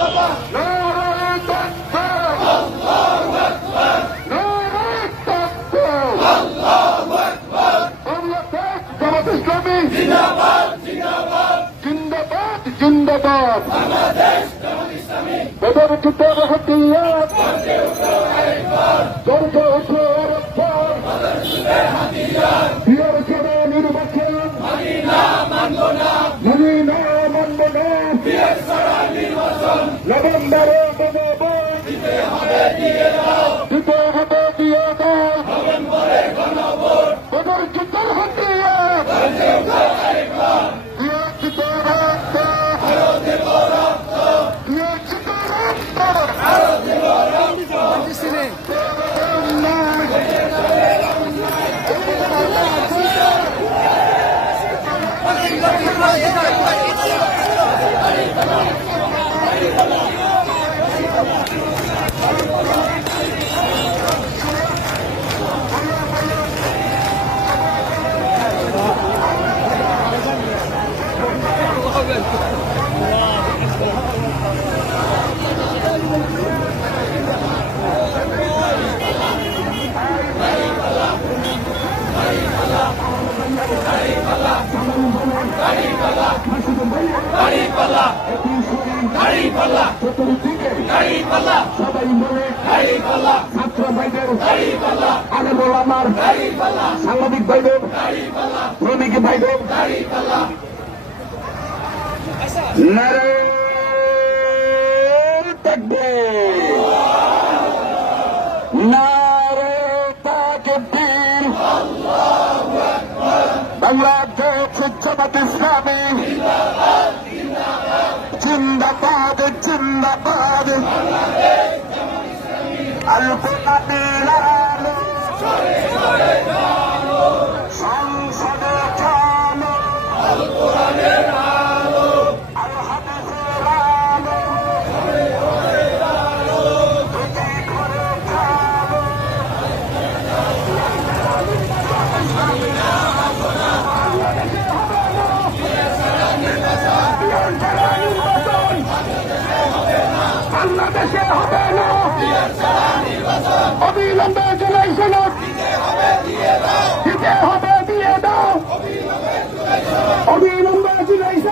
নারায়ে তাকবীর, আল্লাহু আকবার, নারায়ে তাকবীর, আল্লাহু আকবার। বাংলাদেশ জামাত ইসলামী জিন্দাবাদ, জিন্দাবাদ, জিন্দাবাদ, জিন্দাবাদ। বাংলাদেশ জামাত ইসলামী বেদর যুদ্ধের হাতিয়ার গর্জে উঠো আরেকবার, গর্জে উঠো আরেকবার, বেদর যুদ্ধের হাতিয়ার বিয়ের ছেড়ে নির্বাচন মানি না, মানব না, মানি না, মানব না, বিয়ের ছাড়া নির্বাচন নভেম্বরে দেবো, দিতে হবে দিয়ে দাও, দিতে হবে দিয়ে দাও, নভেম্বরে গণভোট বেদর যুদ্ধের হাতিয়ার গর্জে উঠো আরেকবার, দিয়ে দিতে রক্ত, আরো দেব রক্ত, দিয়ে দিতে রক্ত, আরো দেব রক্ত। সবাই বলে ছাত্র ভাইদের, আলেমুল আমার সাংবাদিক ভাইদের, শ্রমিক ভাইদের নারায়ে তাকবীর, নারায়ে তাকবীর, আল্লাহু আকবার। বাংলাদেশ জামাত ইসলামী জিন্দাবাদ, জিন্দাবাদ। আল কোরআনের আলো সংসদে চালো, আল কোরআনের আলো, আল হাদিসের আলো ঘরে ঘরে চালো, প্রতি ঘরে চালো। বাংলাদেশে হবে না অবিলম্বে জুলাই সনদ, দিতে হবে দিয়ে দাও, অবিলম্বে জুলাই সনদ।